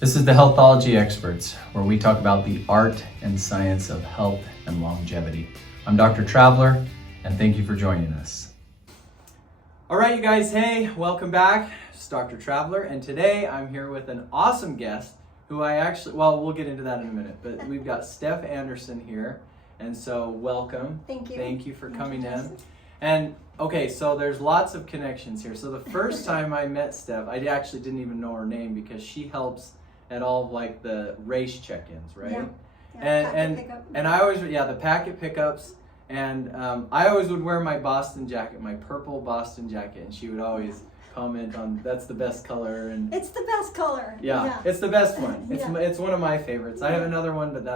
This is the Healthology Experts, where we talk about the art and science of health and longevity. I'm Dr. Traveler, and thank you for joining us. All right, you guys, hey, welcome back. It's Dr. Traveler, and today I'm here with an awesome guest who we'll get into that in a minute, but we've got Steph Anderson here, and so welcome. Thank you. Thank you for coming in. And okay, so there's lots of connections here. So the first time I met Steph, I actually didn't even know her name because she helps at all of like the race check-ins, right? Yeah. And I always, the packet pickups, and I always would wear my Boston jacket, my purple Boston jacket, and she would always comment on that's the best color, and it's the best color. Yeah, it's the best one. Yeah. It's one of my favorites. I have another one, but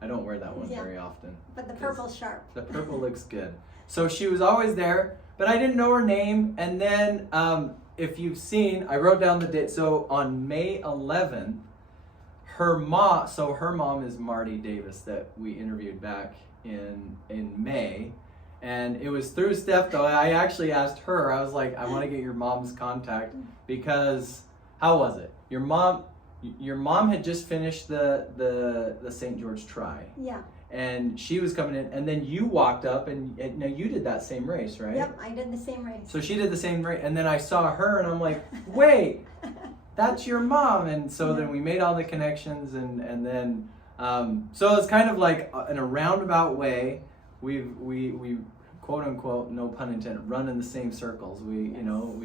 I don't wear that one very often. But the purple's sharp. The purple looks good. So she was always there, but I didn't know her name. And then if you've seen, I wrote down the date. So on May 11th, her mom is Marty Davis that we interviewed back in May. And it was through Steph, though. I actually asked her, I was like, I want to get your mom's contact because, how was it? Your mom had just finished the St. George Tri. Yeah. And she was coming in, and then you walked up, and now you did that same race, right? Yep, I did the same race. So she did the same race, and then I saw her, and I'm like, wait, that's your mom. And so then we made all the connections, and then so it's kind of like in a roundabout way, we quote unquote, no pun intended, run in the same circles. We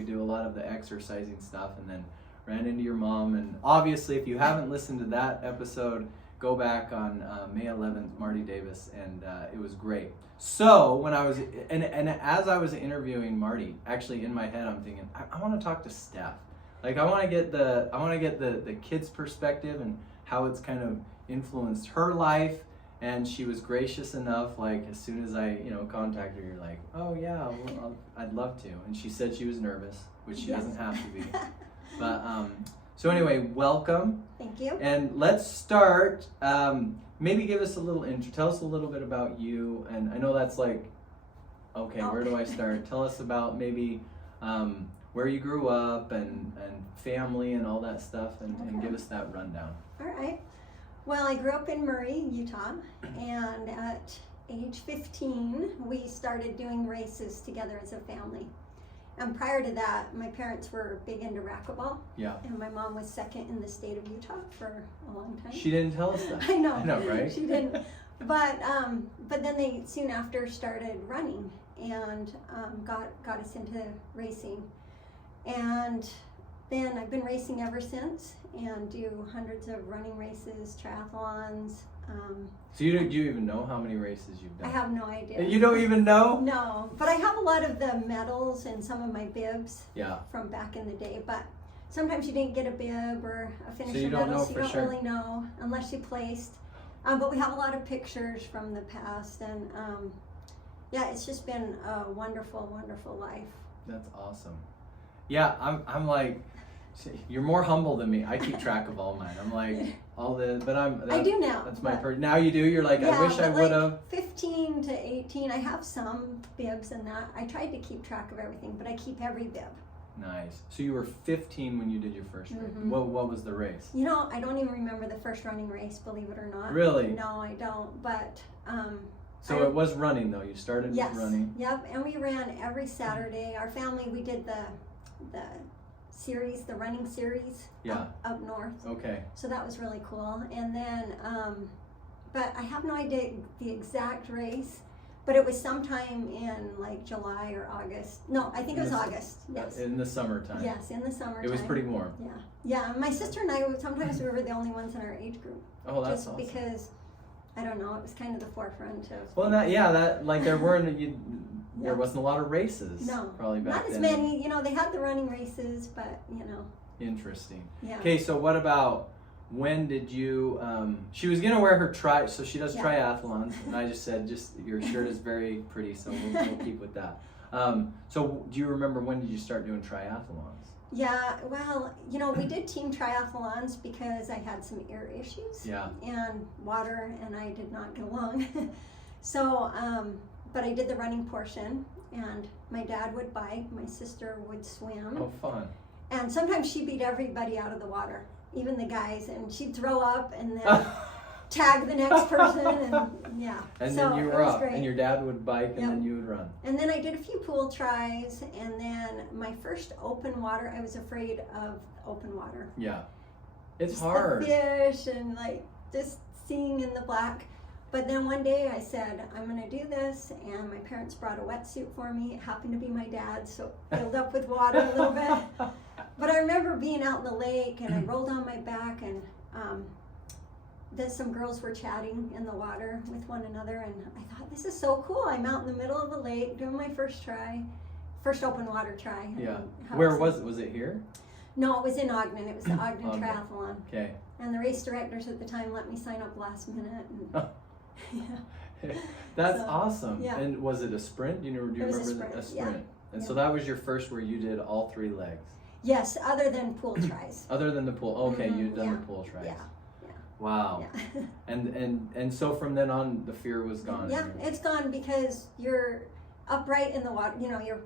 do a lot of the exercising stuff, and then ran into your mom. And obviously, if you haven't listened to that episode, go back on May 11th, Marty Davis, and it was great. So when I was, and as I was interviewing Marty, actually in my head I'm thinking, I want to talk to Steph. Like I want to get the kids' perspective and how it's kind of influenced her life. And she was gracious enough, like as soon as I contacted her, you're like, oh yeah, I'd love to. And she said she was nervous, which she doesn't have to be. But so anyway, welcome. Thank you. And let's start. Maybe give us a little intro. Tell us a little bit about you. And I know that's like, okay, where do I start? Tell us about maybe where you grew up and family and all that stuff, and give us that rundown. All right. Well, I grew up in Murray, Utah, and at age 15, we started doing races together as a family. And prior to that, my parents were big into racquetball. Yeah. And my mom was second in the state of Utah for a long time. She didn't tell us that. I know, right? She didn't. But then they soon after started running and got us into racing. And then I've been racing ever since and do hundreds of running races, triathlons. So do you even know how many races you've done? I have no idea. You don't even know? No, but I have a lot of the medals and some of my bibs from back in the day. But sometimes you didn't get a bib or a finisher medal, so you don't really know unless you placed. But we have a lot of pictures from the past, and it's just been a wonderful, wonderful life. That's awesome. Yeah, I'm like, you're more humble than me. I keep track of all mine. I'm like, I do now. That's my now you do? You're like, I wish I would have. 15 to 18, I have some bibs and that. I tried to keep track of everything, but I keep every bib. Nice. So you were 15 when you did your first race. What was the race? I don't even remember the first running race, believe it or not. Really? No, I don't, but... So it was running though, you started with running? Yep, and we ran every Saturday. Our family, we did the series, the running series up north. Okay. So that was really cool. And then, but I have no idea the exact race, but it was sometime in like July or August. No, I think it was August. Yes. In the summertime. Yes, in the summertime. It was pretty warm. Yeah. Yeah, my sister and I, sometimes we were the only ones in our age group. Oh, that's awesome. Just because, I don't know, it was kind of the forefront of... Well, there weren't... There wasn't a lot of races. No, probably back not as then. many. They had the running races, but Interesting. Yeah. Okay, so what about when did you? She was gonna wear her so she does triathlons, and I just said, your shirt is very pretty, so we'll keep with that. So do you remember when did you start doing triathlons? Yeah, well, we did team triathlons because I had some ear issues. Yeah. And water, and I did not get along. So. But I did the running portion, and my dad would bike, my sister would swim. Oh, fun. And sometimes she beat everybody out of the water. even the guys, and she'd throw up and then tag the next person, and yeah. And so then you were off, and your dad would bike, and then you would run. And then I did a few pool tries, and then my first open water, I was afraid of open water. Yeah, it's just hard. The fish and like just seeing in the black. But then one day I said, I'm going to do this, and my parents brought a wetsuit for me. It happened to be my dad's, so it filled up with water a little bit. But I remember being out in the lake, and I rolled on my back, and then some girls were chatting in the water with one another, and I thought, this is so cool. I'm out in the middle of a lake doing my first open water try. Yeah. Where was it? Was it here? No, it was in Ogden. It was the Ogden Triathlon. Okay. And the race directors at the time let me sign up last minute. And, yeah. That's awesome. Yeah. And was it a sprint? Do you remember a sprint? Yeah. And so that was your first where you did all 3 legs? Yes, other than pool tries. Other than the pool. Okay, you'd done the pool tries. Yeah. Wow. Yeah. and so from then on the fear was gone. Yeah, it's gone because you're upright in the water. You know, your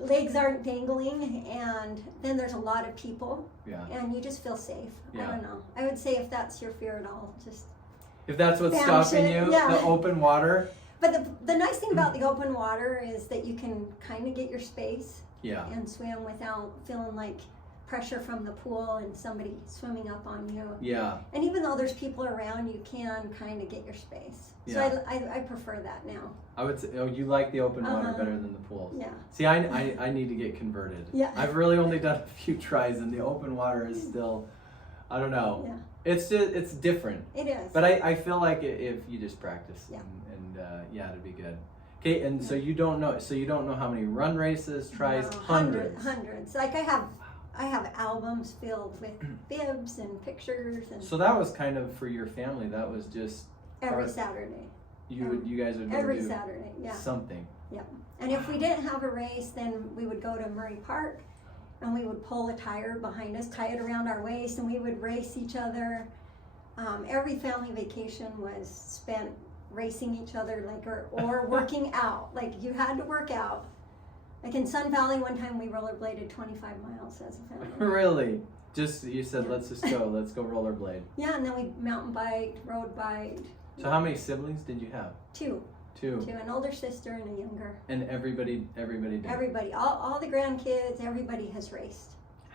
legs aren't dangling, and then there's a lot of people. Yeah. And you just feel safe. Yeah. I don't know. I would say if that's your fear at all, just if that's what's stopping you, the open water. But the nice thing about the open water is that you can kind of get your space. Yeah. And swim without feeling like pressure from the pool and somebody swimming up on you. Yeah. And even though there's people around, you can kind of get your space. Yeah. So I prefer that now. I would say, you like the open water better than the pools. Yeah. See, I need to get converted. Yeah. I've really only done a few tries, and the open water is still, I don't know. Yeah. It's different. It is. But I feel like if you just practice, and it'd be good. Okay, and so you don't know how many run races, tries, hundreds. Like I have albums filled with bibs and pictures, and so that was kind of for your family. That was just every Saturday. You guys would every Saturday, something. Yep. And if we didn't have a race, then we would go to Murray Park, and we would pull a tire behind us, tie it around our waist, and we would race each other. Every family vacation was spent racing each other, like or working out. Like you had to work out. Like in Sun Valley, one time we rollerbladed 25 miles as a family. Really? Just you said let's go rollerblade. Yeah, and then we mountain biked, road biked. So how many siblings did you have? Two, an older sister and a younger. And everybody did? Everybody, all the grandkids, everybody has raced.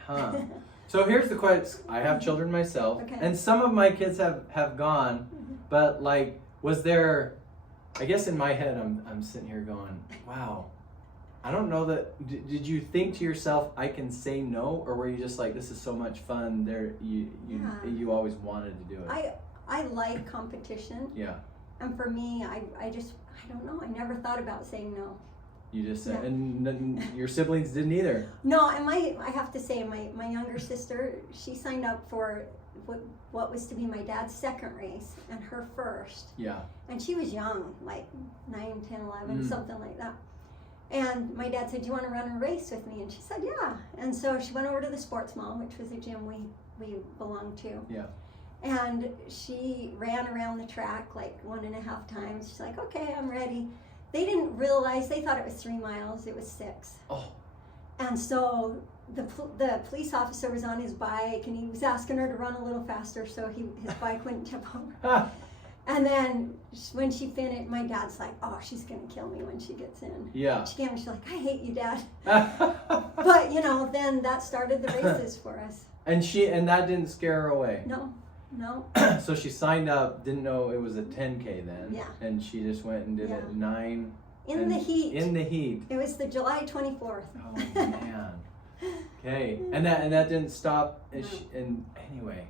Huh. So here's the question. I have children myself, and some of my kids have gone, but like, was there, I guess in my head I'm sitting here going, wow, I don't know that, did you think to yourself, I can say no, or were you just like, this is so much fun, you always wanted to do it? I like competition. Yeah. And for me, I don't know, I never thought about saying no. You just said, and your siblings didn't either. No, and I have to say, my younger sister, she signed up for what was to be my dad's second race and her first. Yeah. And she was young, like 9, 10, 11, something like that. And my dad said, do you want to run a race with me? And she said, yeah. And so she went over to the Sports Mall, which was a gym we belonged to. Yeah. And she ran around the track like 1.5 times. She's like, okay, I'm ready. They didn't realize, they thought it was 3 miles. It was 6. Oh. And so the police officer was on his bike, and he was asking her to run a little faster so his bike wouldn't tip over. And then when she finished, my dad's like, oh, she's going to kill me when she gets in. Yeah. She came and she's like, I hate you, Dad. But, then that started the races for us. And that didn't scare her away? No. So she signed up, didn't know it was a 10K then. Yeah. And she just went and did it 9. In the heat. It was the July 24th. Oh, man. Okay. And that didn't stop. And anyway.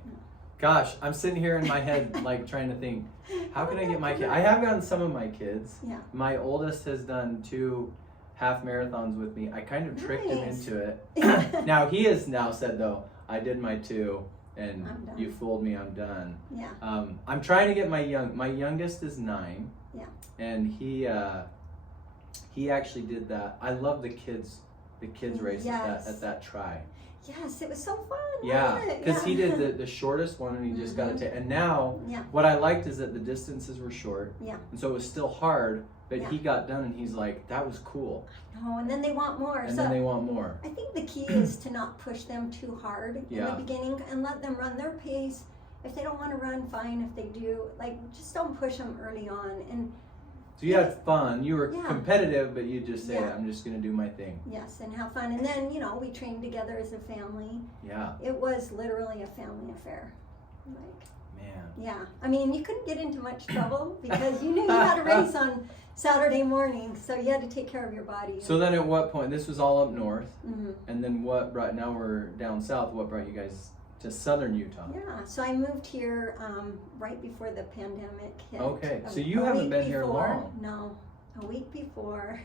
Gosh, I'm sitting here in my head, like trying to think, how can I get my kid? I have gotten some of my kids. Yeah. My oldest has done 2 half marathons with me. I kind of tricked him into it. Now he has now said though, I did my 2, and you fooled me. I'm done. Yeah. I'm trying to get my youngest is 9. Yeah. And he actually did that. I love the kids race at that try. Yes, it was so fun. Yeah, because he did the shortest one and he just got it to. And now, what I liked is that the distances were short. Yeah. And so it was still hard, but he got done and he's like, that was cool. I know, and then they want more. And then they want more. I think the key is to not push them too hard in the beginning and let them run their pace. If they don't want to run, fine. If they do, like, just don't push them early on. And so you had fun. You were competitive, but you just say, I'm just going to do my thing. Yes, and have fun. And then, you know, we trained together as a family. Yeah. It was literally a family affair. Like, man. Yeah. I mean, you couldn't get into much trouble because you knew you had a race on Saturday morning, so you had to take care of your body. So then at what point, this was all up north, and then what brought, now we're down south, what brought you guys to southern Utah? Yeah, so I moved here right before the pandemic hit. Okay, so you haven't been here long. No, a week before.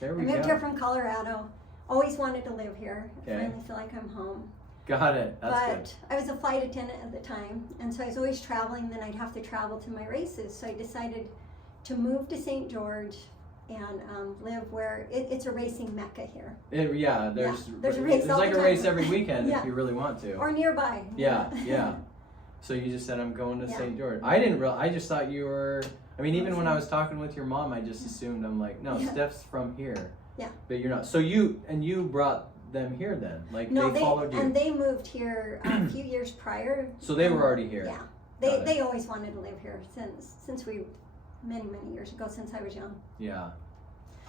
There we go. I moved here from Colorado. Always wanted to live here. Okay. I finally feel like I'm home. Got it, that's but good. I was a flight attendant at the time, and so I was always traveling, then I'd have to travel to my races. So I decided to move to St. George and live where it's a racing mecca here. There's a race. There's like a race every weekend if you really want to. Or nearby. Yeah. So you just said, I'm going to St. George. I just thought you were, I mean, even when I was talking with your mom, I just assumed, I'm like, no, Steph's from here. Yeah. But you're not. So you brought them here then? Like they followed you? And they moved here a few years prior. So they were already here? Yeah. They always wanted to live here since we, many years ago, since I was young. Yeah.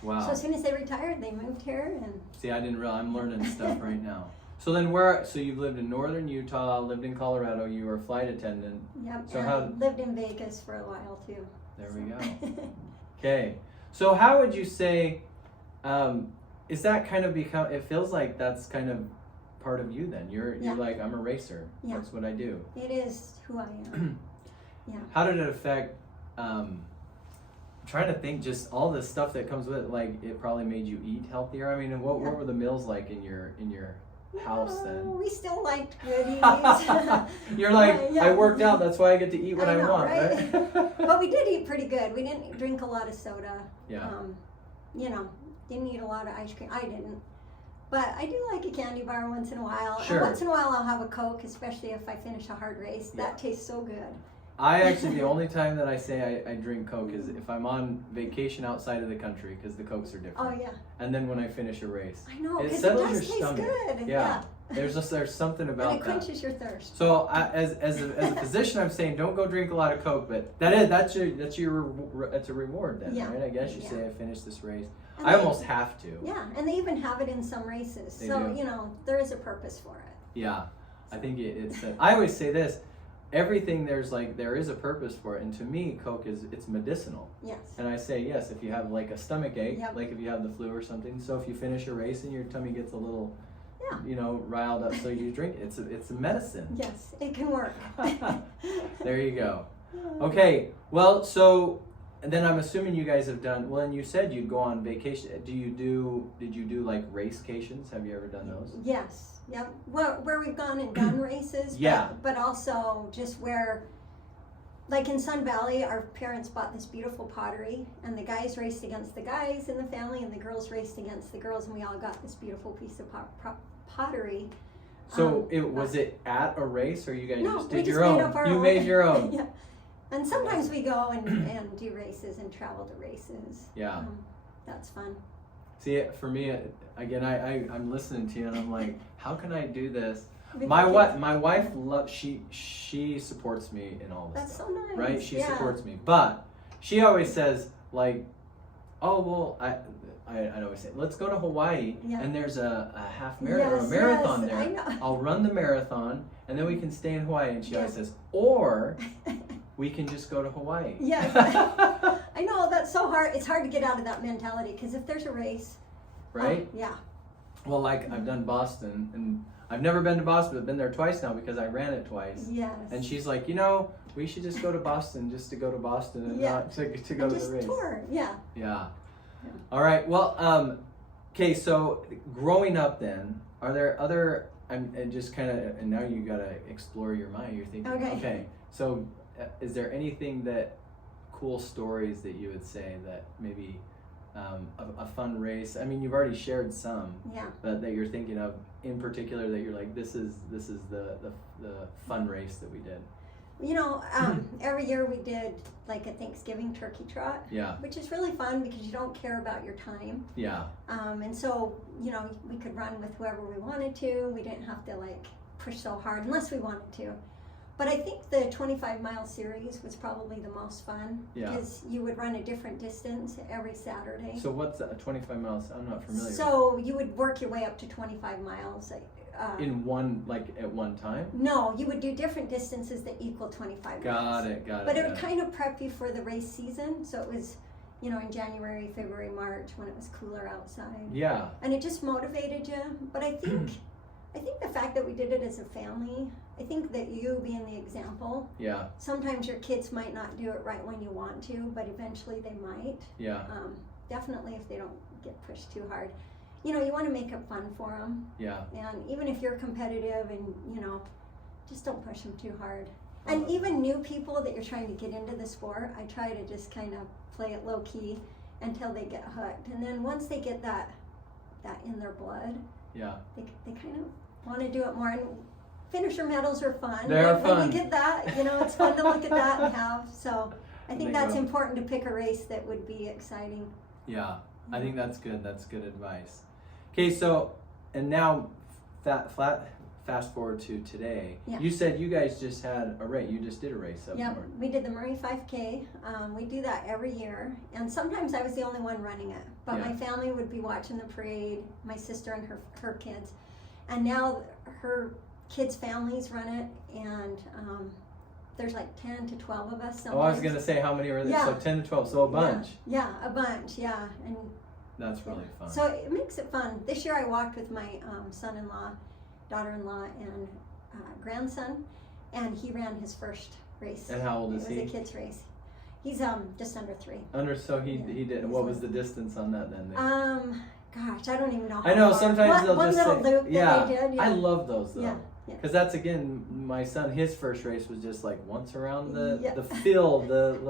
Wow. So as soon as they retired, they moved here. And see, I didn't realize, I'm learning stuff right now. So then so you've lived in northern Utah, lived in Colorado, you were a flight attendant. Yep, so and lived in Vegas for a while too. There we go. Okay. So how would you say, is that kind of become, it feels like that's kind of part of you then. You're like, I'm a racer. Yeah. That's what I do. It is who I am. Yeah. How did it affect, I'm trying to think just all the stuff that comes with it, like it probably made you eat healthier. I mean, and what were the meals like in your house then? We still liked goodies. You're like, I worked out, that's why I get to eat what I want, right? But we did eat pretty good. We didn't drink a lot of soda. Yeah. You know, didn't eat a lot of ice cream. I didn't. But I do like a candy bar once in a while. Sure. And once in a while I'll have a Coke, especially if I finish a hard race. That tastes so good. I actually, the only time that I say I drink Coke is if I'm on vacation outside of the country, because the Cokes are different. Oh, yeah. And then when I finish a race. I know, it because settles it does your stomach. Taste good. Yeah. There's something about that. And it quenches your thirst. So as a physician, I'm saying don't go drink a lot of Coke, but that's a reward then, right? I guess you say I finished this race. And I almost have to. Yeah, and they even have it in some races. So, you know, there is a purpose for it. Yeah. I think it's I always say this, everything there is a purpose for it, and to me Coke it's medicinal. Yes. And I say yes, if you have like a stomach ache, like if you have the flu or something, so if you finish a race and your tummy gets a little riled up, so you drink it. It's a medicine. Yes, it can work. There you go. Okay, well, so then I'm assuming you guys have done, well, and you said you'd go on vacation. Did you do like racecations? Have you ever done those? Yes. Yep. Where we've gone and done races. But also just where, like in Sun Valley, our parents bought this beautiful pottery, and the guys raced against the guys in the family, and the girls raced against the girls, and we all got this beautiful piece of pottery. So was it at a race, or you guys just did your own? You made your own. Yeah. And sometimes we go and do races and travel to races. Yeah. That's fun. See, for me, again, I'm listening to you and I'm like, how can I do this? My wife she supports me in all this That's stuff. So nice. Right? She supports me. But she always says, like, oh, well, I'd always say, let's go to Hawaii, and there's a half marathon or a marathon there. I know. I'll run the marathon, and then we can stay in Hawaii. And she always says, or we can just go to Hawaii. Yes. I know, that's so hard. It's hard to get out of that mentality, because if there's a race. Right? Yeah. Well, like I've done Boston, and I've never been to Boston, but I've been there twice now because I ran it twice. Yes. And she's like, we should just go to Boston just to go to Boston and not to go to the race. Tour. Yeah. Yeah. All right. Well, okay. So growing up, then, are there other? And just kind of, and now you gotta explore your mind. You're thinking, okay. So, is there anything cool stories that you would say that maybe a fun race. I mean, you've already shared some, but that you're thinking of in particular that you're like, this is the fun race that we did. You know, every year we did like a Thanksgiving turkey trot, which is really fun because you don't care about your time. And so, you know, we could run with whoever we wanted to. We didn't have to like push so hard unless we wanted to. But I think the 25-mile series was probably the most fun because you would run a different distance every Saturday. So what's 25 miles? I'm not familiar. So you would work your way up to 25 miles. In one, like at one time? No, you would do different distances that equal 25 miles. Got it. But it would kind of prep you for the race season. So it was, you know, in January, February, March when it was cooler outside. Yeah. And it just motivated you. But I think the fact that we did it as a family, I think that you being the example. Sometimes your kids might not do it right when you want to, but eventually they might. Definitely if they don't get pushed too hard. You know, you want to make it fun for them. And even if you're competitive and, you know, just don't push them too hard. And even new people that you're trying to get into the sport, I try to just kind of play it low key until they get hooked. And then once they get that in their blood, they kind of want to do it more. And finisher medals are fun. They're fun. When we get that, you know, it's fun to look at that and have. So I think that's important to pick a race that would be exciting. I think that's good. That's good advice. Okay, so, and now fast forward to today. You said you guys just had a race. You just did a race up north. We did the Murray 5K. We do that every year. And sometimes I was the only one running it. But my family would be watching the parade, my sister and her kids. And now her kids' families run it. And there's like 10 to 12 of us sometimes. Oh, I was going to say how many were there? So 10 to 12, so a bunch. A bunch, and that's really fun. So it makes it fun. This year I walked with my son-in-law, daughter-in-law, and grandson, and he ran his first race. And how old is he? It was a kid's race. He's just under 3. So he did. What was the distance on that then? Gosh, I don't even know. I know sometimes they'll just say, loop that they did. I love those though. Because that's, again, my son, his first race was just like once around the field,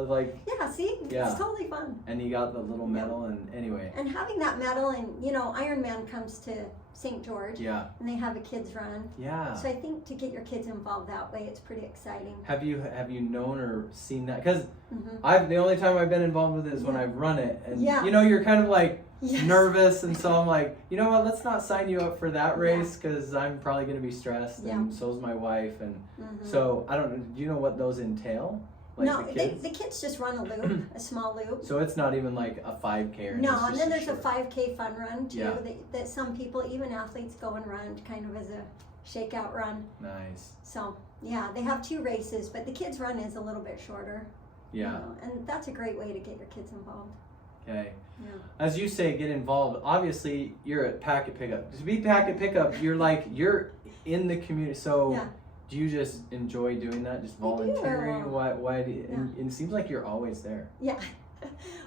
like... It's totally fun. And he got the little medal, and anyway. And having that medal, and, you know, Ironman comes to St. George. And they have a kids run. So I think to get your kids involved that way, it's pretty exciting. Have you known or seen that? Because the only time I've been involved with it is when I've run it. And, you know, you're kind of like... nervous, and so I'm like, you know what, let's not sign you up for that race because I'm probably going to be stressed, and so's my wife, and so I don't know, do you know what those entail? Like no, the kids just run a loop, a small loop. So it's not even like a 5K or no, and then there's a 5K fun run too that some people, even athletes, go and run kind of as a shakeout run. Nice. So they have 2 races, but the kids run is a little bit shorter. You know, and that's a great way to get your kids involved. Okay. As you say, get involved. Obviously, you're at Packet Pickup. To be Packet Pickup, you're in the community. So, do you just enjoy doing that? Just volunteering? Why do you, and it seems like you're always there.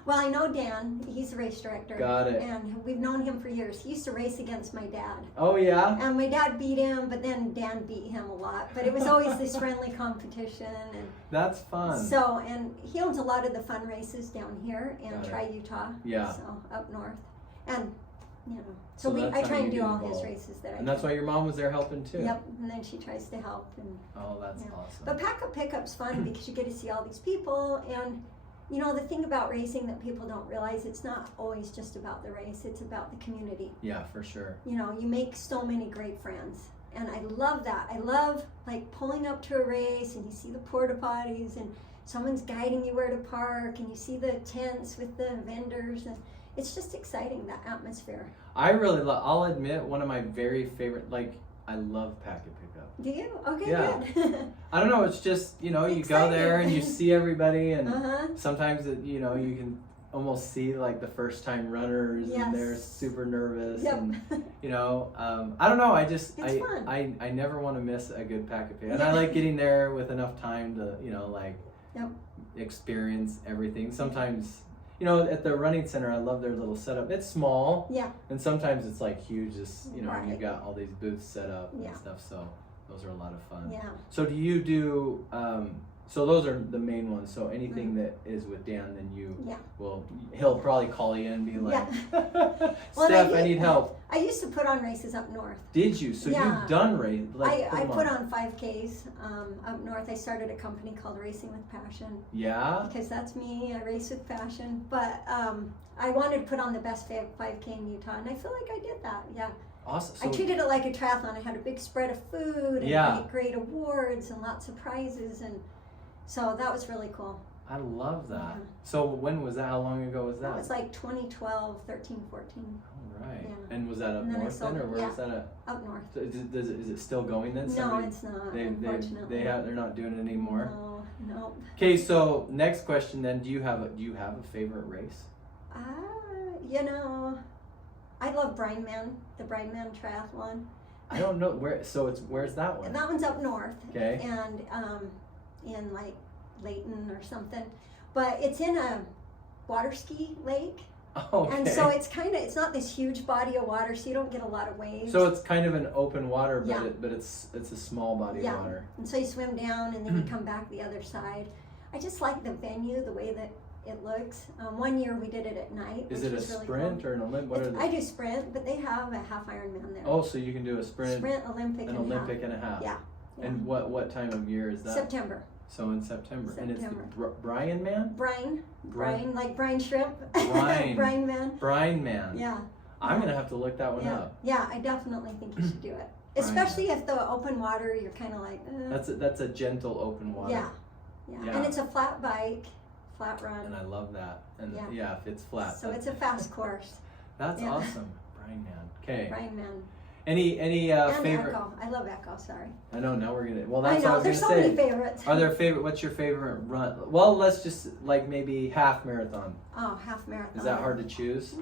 Well, I know Dan. He's the race director. Got it. And we've known him for years. He used to race against my dad. Oh, yeah? And my dad beat him, but then Dan beat him a lot. But it was always this friendly competition. And that's fun. So, and he owns a lot of the fun races down here in Utah. So, up north. And, you know, so I try and do all his races that I And that's why your mom was there helping too. Yep, and then she tries to help. And that's awesome. But Pack-Up Pickup's fun because you get to see all these people, and you know, the thing about racing that people don't realize, it's not always just about the race, it's about the community. Yeah, for sure. You know, you make so many great friends. And I love that. I love like pulling up to a race and you see the porta potties and someone's guiding you where to park and you see the tents with the vendors, and it's just exciting, that atmosphere. I really love, I'll admit, one of my very favorite, like, I love Packet Pickup. Do you? Okay, good. I don't know, it's just, you know, you go there and you see everybody, and sometimes, you know, you can almost see like the first time runners and they're super nervous and you know, I don't know, I never want to miss a good Packet Pickup, and I like getting there with enough time to, you know, like experience everything. Sometimes, you know, at the running center, I love their little setup. It's small, and sometimes it's like huge, just, you know, you've got all these booths set up and stuff, so those are a lot of fun. So do you do So those are the main ones. So anything that is with Dan, then he'll probably call you and be like, Steph, I need help. I used to put on races up north. Did you? So you've done race? Like, I put on 5Ks up north. I started a company called Racing with Passion. Yeah. Because that's me. I race with passion. But I wanted to put on the best 5K in Utah, and I feel like I did that. Yeah. Awesome. So I treated it like a triathlon. I had a big spread of food, and I get great awards and lots of prizes, and so that was really cool. I love that. Yeah. So when was that? How long ago was that? That was like 2012, 13, 14. All right. Yeah. And was that up north then, or where was that at? Up north. So is it still going then? No, it's not. Unfortunately, they're not doing it anymore. No. Okay, so next question then: Do you have a favorite race? I love Brindman, the Brindman triathlon. I don't know where. So where's that one? That one's up north. Okay. And in like Layton or something, but it's in a water ski lake. Oh, okay. And so it's not this huge body of water, so you don't get a lot of waves. So it's kind of an open water, but it's a small body of water. And so you swim down and then you come back the other side. I just like the venue, the way that it looks. One year we did it at night. Is it a sprint or an Olympic? I do sprint, but they have a half Ironman there. Oh, so you can do a sprint, Olympic, and a half. Yeah. And what time of year is that? September. So in September. And it's the Brine Man? Brine, like brine shrimp. Brine. Brine Man. Brine Man. Yeah. I'm going to have to look that one up. Yeah, I definitely think you should do it. Especially if the open water, you're kind of like, That's a gentle open water. Yeah. And it's a flat bike, flat run. And I love that. And if it's flat. So it's a fast course. That's awesome. Brine Man. Okay. Brine Man. Any favorite? Echo. I love Echo. Sorry. I know. Now we're gonna. Well, that's what I was there's gonna so say. many favorites. Are there favorite? What's your favorite run? Well, let's just like maybe half marathon. Oh, half marathon. Is that hard to choose?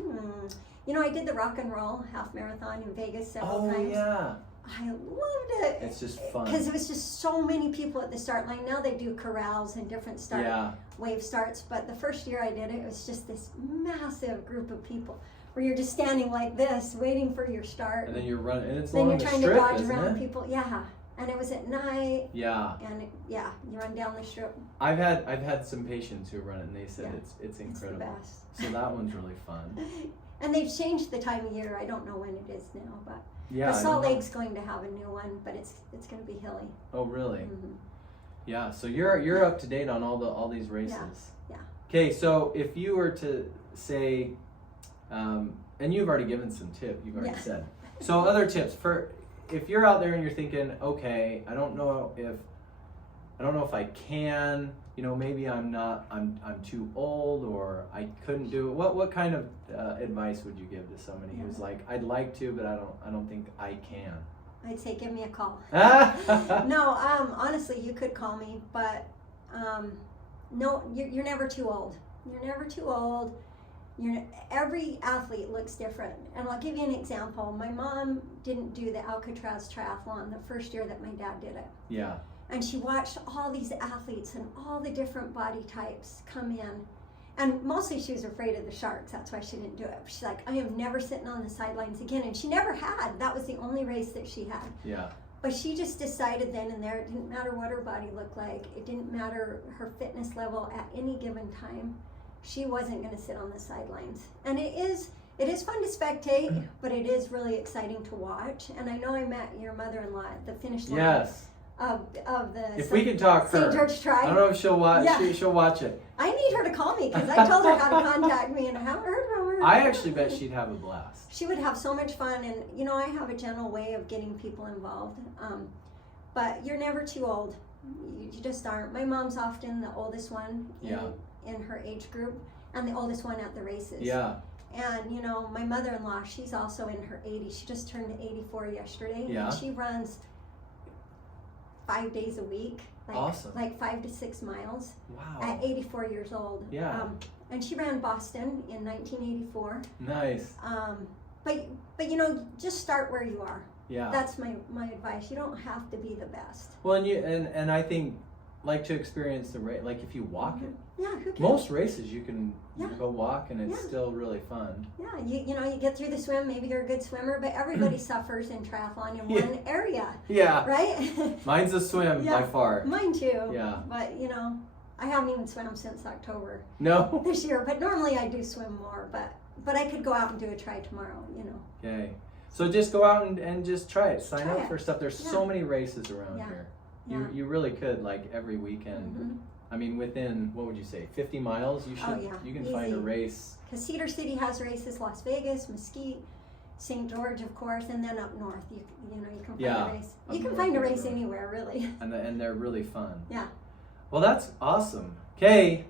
I did the rock and roll half marathon in Vegas several times. Oh yeah. I loved it. It's just fun. Because it was just so many people at the start line. Now they do corrals and different wave starts. But the first year I did it, it was just this massive group of people where you're just standing like this, waiting for your start. And then you're running, and it's then along you're trying the strip, to dodge around people. Yeah. And it was at night. Yeah. And you run down the strip. I've had some patients who run it, and they said it's incredible. It's the best. So that one's really fun. And they've changed the time of year. I don't know when it is now, but yeah, Salt Lake's going to have a new one, but it's going to be hilly. Oh really? Mm-hmm. Yeah. So you're up to date on all these races. Yeah. Okay, so if you were to say, and you've already given some tips. You've already said. So other tips for if you're out there and you're thinking, okay, I don't know if I can. Maybe I'm too old, or I couldn't do it. What kind of advice would you give to somebody who's like, I'd like to, but I don't think I can? I'd say give me a call. No, honestly, you could call me, but no, you're never too old. You're never too old. Every athlete looks different, and I'll give you an example. My mom didn't do the Alcatraz triathlon the first year that my dad did it. Yeah. And she watched all these athletes and all the different body types come in. And mostly she was afraid of the sharks. That's why she didn't do it. She's like, I am never sitting on the sidelines again. And she never had. That was the only race that she had. Yeah. But she just decided then and there, it didn't matter what her body looked like. It didn't matter her fitness level at any given time. She wasn't going to sit on the sidelines. And it is fun to spectate, but it is really exciting to watch. And I know I met your mother-in-law at the finish line. Yes. Of the if we can talk her, St. George Tri. I don't know if she'll watch. She'll watch it. I need her to call me because I told her how to contact me, and I haven't heard from her. I actually bet she'd have a blast. She would have so much fun, and I have a gentle way of getting people involved. But you're never too old. You just aren't. My mom's often the oldest one in her age group, and the oldest one at the races. Yeah. And my mother-in-law, she's also in her 80s. She just turned 84 yesterday. Yeah. And she runs 5 days a week, awesome. Like 5 to 6 miles. Wow. At 84 years old. Yeah. And she ran Boston in 1984. Nice. But just start where you are. Yeah. That's my advice. You don't have to be the best. Well, and I think like to experience the race, like if you walk it. Yeah, who cares? Most races you can go walk and it's still really fun. Yeah, you know, you get through the swim, maybe you're a good swimmer, but everybody suffers in triathlon in one area. Yeah. Right? Mine's a swim by far. Mine too. Yeah. But, you know, I haven't even swam since October. No? This year, but normally I do swim more, but I could go out and do a try tomorrow, you know. Okay. So just go out and just try it. Sign up for stuff. There's so many races around here. You really could, like, every weekend. I mean, within, what would you say, 50 miles? You should. You can find a race. Because Cedar City has races, Las Vegas, Mesquite, St. George, of course, and then up north, you know, you can find a race. You can find a race anywhere, really. And they're really fun. Yeah. Well, that's awesome. Okay,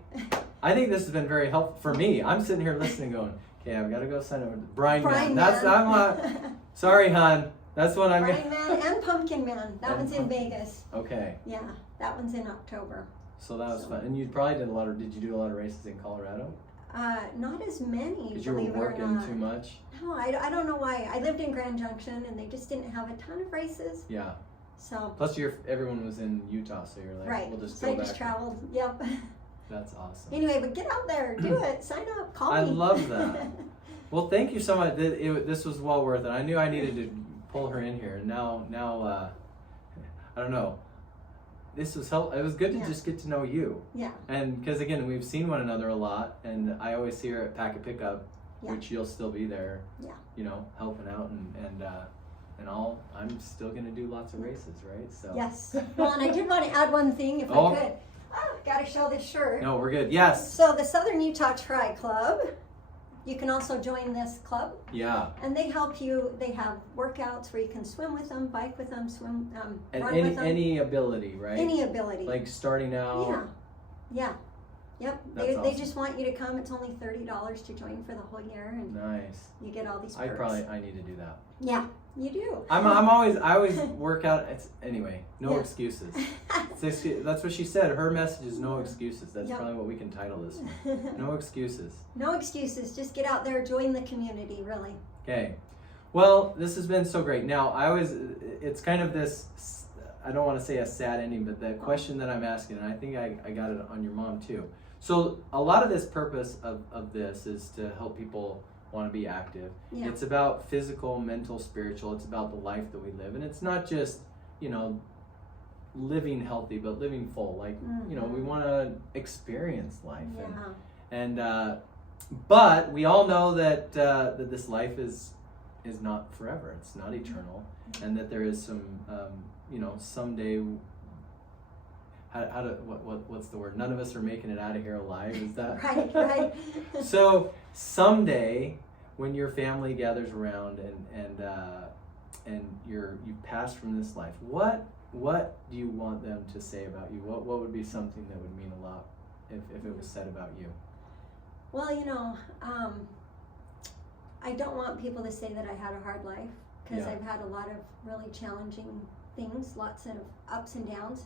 I think this has been very helpful for me. I'm sitting here listening, going, okay, I've got to go sign up with Brine Man. That's sorry, hon. That's what I'm. Brine Man and Pumpkin Man. That one's in Vegas. Okay. Yeah, that one's in October. So that was fun. And you probably did did you do a lot of races in Colorado? Not as many, because you were working too much? No, I don't know why. I lived in Grand Junction and they just didn't have a ton of races. Yeah. So. Plus everyone was in Utah, so you're like, we'll just go back. So I just traveled, yep. That's awesome. Anyway, but get out there, do it, sign up, call me. I love that. Well, thank you so much. This was well worth it. I knew I needed to pull her in here, and now I don't know. This was it was good to just get to know you. Yeah. And because again, we've seen one another a lot, and I always see her at Pack a Pickup, which you'll still be there. Yeah. You know, helping out and all. I'm still gonna do lots of races, right? So. Yes. Well, and I did want to add one thing, if I could. Oh, gotta show this shirt. No, we're good. Yes. So the Southern Utah Tri Club. You can also join this club. Yeah. And they help you. They have workouts where you can swim with them, bike with them, swim, and run with them. Any ability, right? Any ability. Like starting out. Yeah. Yeah. Yep. They just want you to come. It's only $30 to join for the whole year, and nice. You get all these perks. I need to do that. Yeah, you do. I always work out. Anyway, no excuses. That's what she said. Her message is no excuses. That's probably what we can title this one. No excuses. No excuses. Just get out there, join the community, really. Okay. Well, this has been so great. Now, it's kind of this, I don't want to say a sad ending, but the question that I'm asking, and I think I got it on your mom too. So a lot of this purpose of this is to help people want to be active. Yeah. It's about physical, mental, spiritual. It's about the life that we live. And it's not just, you know, living healthy, but living full. Like, you know, we want to experience life. Yeah. But we all know that that this life is not forever. It's not eternal. And that there is some, you know, someday... what's the word? None of us are making it out of here alive. Is that right? So someday, when your family gathers around and you've passed from this life, what do you want them to say about you? What would be something that would mean a lot if it was said about you? Well, you know, I don't want people to say that I had a hard life, because I've had a lot of really challenging things, lots of ups and downs.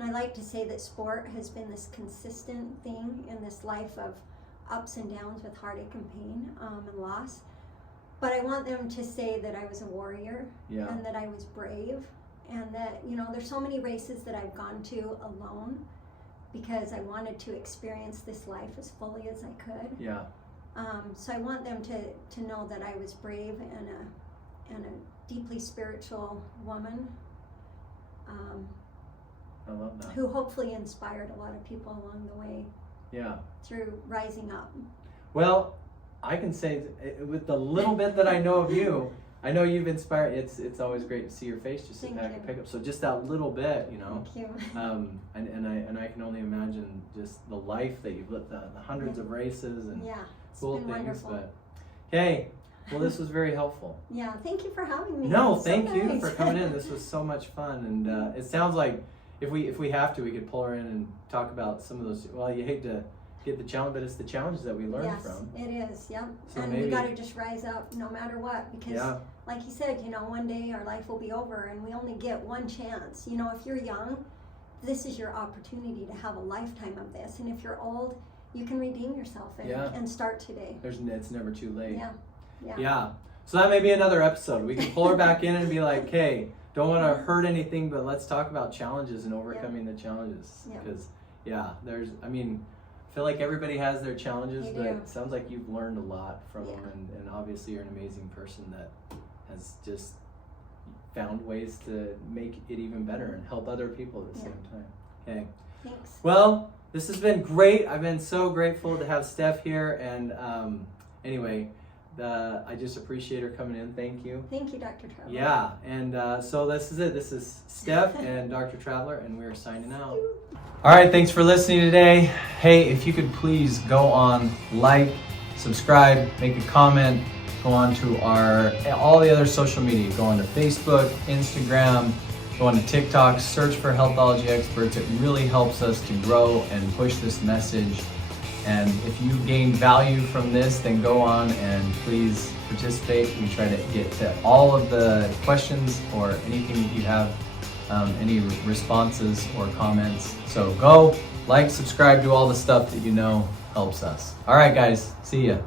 And I like to say that sport has been this consistent thing in this life of ups and downs with heartache and pain and loss. But I want them to say that I was a warrior and that I was brave, and that, you know, there's so many races that I've gone to alone because I wanted to experience this life as fully as I could. Yeah. So I want them to know that I was brave and a deeply spiritual woman. I love that. Who hopefully inspired a lot of people along the way. Yeah. Through rising up. Well, I can say with the little bit that I know of you, I know you've inspired. It's always great to see your face just to Pack a Pickup. So just that little bit, you know. Thank you. And I can only imagine just the life that you've lived, the hundreds of races and cool things. Wonderful. But okay. Well, this was very helpful. Yeah. Thank you for having me. No, thank you for coming in. This was so much fun, and it sounds like. If we have to, we could pull her in and talk about some of those. Well, you hate to get the challenge, but it's the challenges that we learn from. Yes, it is. Yep. So and we got to just rise up no matter what, because, like you said, you know, one day our life will be over, and we only get one chance. You know, if you're young, this is your opportunity to have a lifetime of this, and if you're old, you can redeem yourself and start today. It's never too late. Yeah. Yeah. So that may be another episode. We can pull her back in and be like, hey, don't want to hurt anything, but let's talk about challenges and overcoming the challenges. Because there's, I mean, I feel like everybody has their challenges, but it sounds like you've learned a lot from them, and obviously you're an amazing person that has just found ways to make it even better and help other people at the same time. Okay. Thanks. Well, this has been great. I've been so grateful to have Steph here, and anyway, I just appreciate her coming in. Thank you. Thank you, Dr. Traveler. Yeah, and so this is it. This is Steph and Dr. Traveler, and we're signing out. All right, thanks for listening today. Hey, if you could please go on, like, subscribe, make a comment, go on to all the other social media. Go on to Facebook, Instagram, go on to TikTok, search for Healthology Experts. It really helps us to grow and push this message. And if you gain value from this, then go on and please participate. We try to get to all of the questions or anything that you have, any responses or comments. So go, like, subscribe, do all the stuff that you know helps us. All right, guys, see ya.